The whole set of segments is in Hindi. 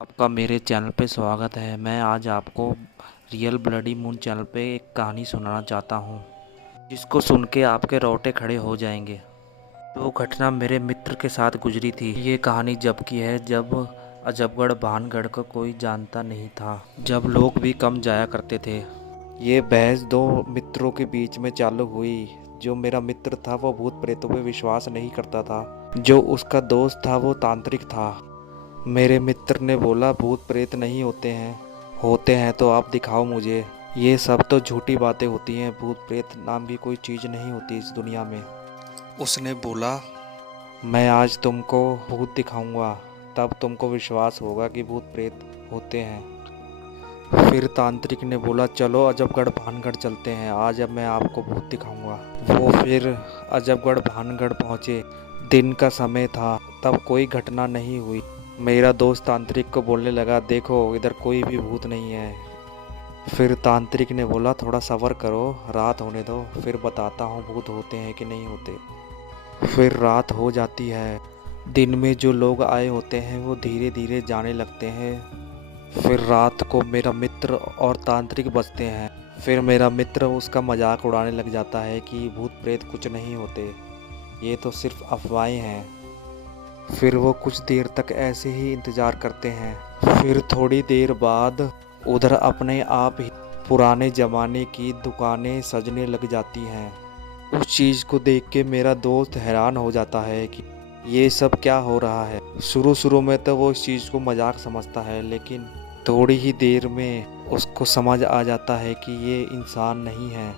आपका मेरे चैनल पे स्वागत है। मैं आज आपको रियल ब्लडी मून चैनल पे एक कहानी सुनाना चाहता हूँ, जिसको सुन के आपके रोंगटे खड़े हो जाएंगे। जो घटना मेरे मित्र के साथ गुजरी थी। ये कहानी जब की है जब अजबगढ़ भानगढ़ को कोई जानता नहीं था, जब लोग भी कम जाया करते थे। ये बहस दो मित्रों के बीच में चालू हुई। जो मेरा मित्र था वो भूत प्रेतों पे विश्वास नहीं करता था। जो उसका दोस्त था वो तांत्रिक था। मेरे मित्र ने बोला, भूत प्रेत नहीं होते हैं। होते हैं तो आप दिखाओ मुझे। ये सब तो झूठी बातें होती हैं। भूत प्रेत नाम की कोई चीज़ नहीं होती इस दुनिया में। उसने बोला, मैं आज तुमको भूत दिखाऊंगा, तब तुमको विश्वास होगा कि भूत प्रेत होते हैं। फिर तांत्रिक ने बोला, चलो अजबगढ़ भानगढ़ चलते हैं, आज अब मैं आपको भूत दिखाऊंगा। वो फिर अजबगढ़ भानगढ़ पहुँचे। दिन का समय था, तब कोई घटना नहीं हुई। मेरा दोस्त तांत्रिक को बोलने लगा, देखो इधर कोई भी भूत नहीं है। फिर तांत्रिक ने बोला, थोड़ा सब्र करो, रात होने दो, फिर बताता हूँ भूत होते हैं कि नहीं होते। फिर रात हो जाती है। दिन में जो लोग आए होते हैं वो धीरे धीरे जाने लगते हैं। फिर रात को मेरा मित्र और तांत्रिक बचते हैं। फिर मेरा मित्र उसका मजाक उड़ाने लग जाता है कि भूत प्रेत कुछ नहीं होते, ये तो सिर्फ अफवाहें हैं। फिर वो कुछ देर तक ऐसे ही इंतज़ार करते हैं। फिर थोड़ी देर बाद उधर अपने आप ही पुराने ज़माने की दुकानें सजने लग जाती हैं। उस चीज़ को देख के मेरा दोस्त हैरान हो जाता है कि ये सब क्या हो रहा है। शुरू शुरू में तो वो इस चीज़ को मजाक समझता है, लेकिन थोड़ी ही देर में उसको समझ आ जाता है कि ये इंसान नहीं है,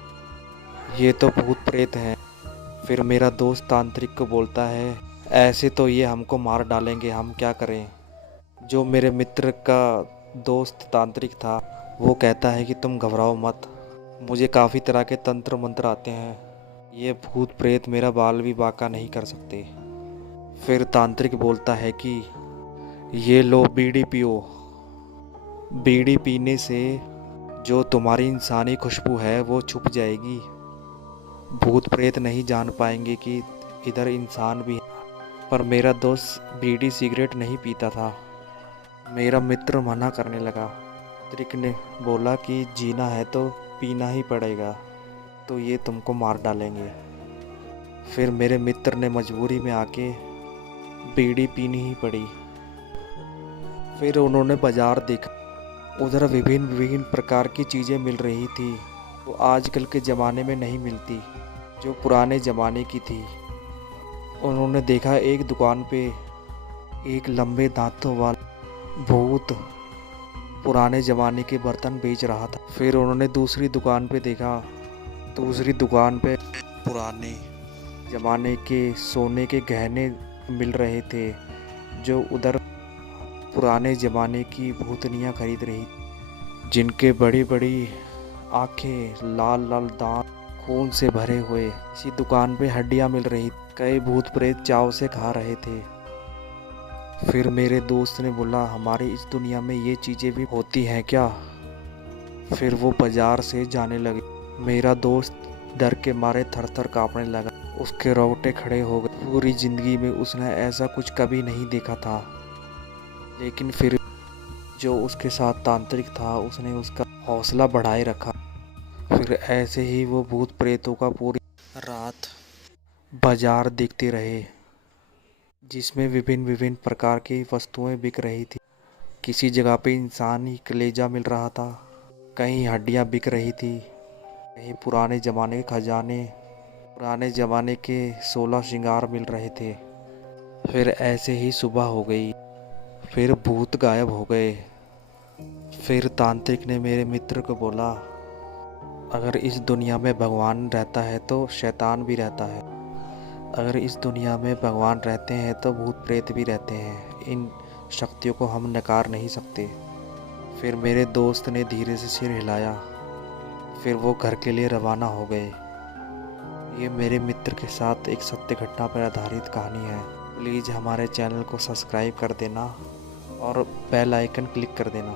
ये तो भूत प्रेत हैं। फिर मेरा दोस्त तांत्रिक को बोलता है, ऐसे तो ये हमको मार डालेंगे, हम क्या करें। जो मेरे मित्र का दोस्त तांत्रिक था वो कहता है कि तुम घबराओ मत, मुझे काफ़ी तरह के तंत्र मंत्र आते हैं, ये भूत प्रेत मेरा बाल भी बाका नहीं कर सकते। फिर तांत्रिक बोलता है कि ये लो बीड़ी पियो, बीड़ी पीने से जो तुम्हारी इंसानी खुशबू है वो छुप जाएगी। भूत प्रेत नहीं जान पाएंगे कि इधर इंसान भी है। पर मेरा दोस्त बीड़ी सिगरेट नहीं पीता था। मेरा मित्र मना करने लगा। तांत्रिक ने बोला कि जीना है तो पीना ही पड़ेगा, तो ये तुमको मार डालेंगे। फिर मेरे मित्र ने मजबूरी में आके बीड़ी पीनी ही पड़ी। फिर उन्होंने बाजार देखा, उधर विभिन्न विभिन्न प्रकार की चीज़ें मिल रही थी, वो आजकल के ज़माने में नहीं मिलती, जो पुराने ज़माने की थी। उन्होंने देखा एक दुकान पे एक लंबे दांतों वाला भूत पुराने ज़माने के बर्तन बेच रहा था। फिर उन्होंने दूसरी दुकान पे देखा, दूसरी दुकान पे पुराने ज़माने के सोने के गहने मिल रहे थे, जो उधर पुराने ज़माने की भूतनियाँ खरीद रही, जिनके बड़ी बड़ी आँखें, लाल लाल दांत, खून से भरे हुए। इसी दुकान पे हड्डियाँ मिल रही, कई भूत प्रेत चाव से खा रहे थे। फिर मेरे दोस्त ने बोला, हमारी इस दुनिया में ये चीज़ें भी होती हैं क्या। फिर वो बाजार से जाने लगे। मेरा दोस्त डर के मारे थर थर काँपने लगा, उसके रोंगटे खड़े हो गए। पूरी ज़िंदगी में उसने ऐसा कुछ कभी नहीं देखा था, लेकिन फिर जो उसके साथ तांत्रिक था उसने उसका हौसला बढ़ाए रखा। फिर ऐसे ही वो भूत प्रेतों का पूरी रात बाजार देखते रहे, जिसमें विभिन्न विभिन्न प्रकार की वस्तुएं बिक रही थी। किसी जगह पे इंसानी कलेजा मिल रहा था, कहीं हड्डियां बिक रही थी, कहीं पुराने ज़माने के खजाने, पुराने ज़माने के 16 श्रृंगार मिल रहे थे। फिर ऐसे ही सुबह हो गई, फिर भूत गायब हो गए। फिर तांत्रिक ने मेरे मित्र को बोला, अगर इस दुनिया में भगवान रहता है तो शैतान भी रहता है, अगर इस दुनिया में भगवान रहते हैं तो भूत प्रेत भी रहते हैं, इन शक्तियों को हम नकार नहीं सकते। फिर मेरे दोस्त ने धीरे से सिर हिलाया। फिर वो घर के लिए रवाना हो गए। ये मेरे मित्र के साथ एक सत्य घटना पर आधारित कहानी है। प्लीज़ हमारे चैनल को सब्सक्राइब कर देना और बेल आइकन क्लिक कर देना।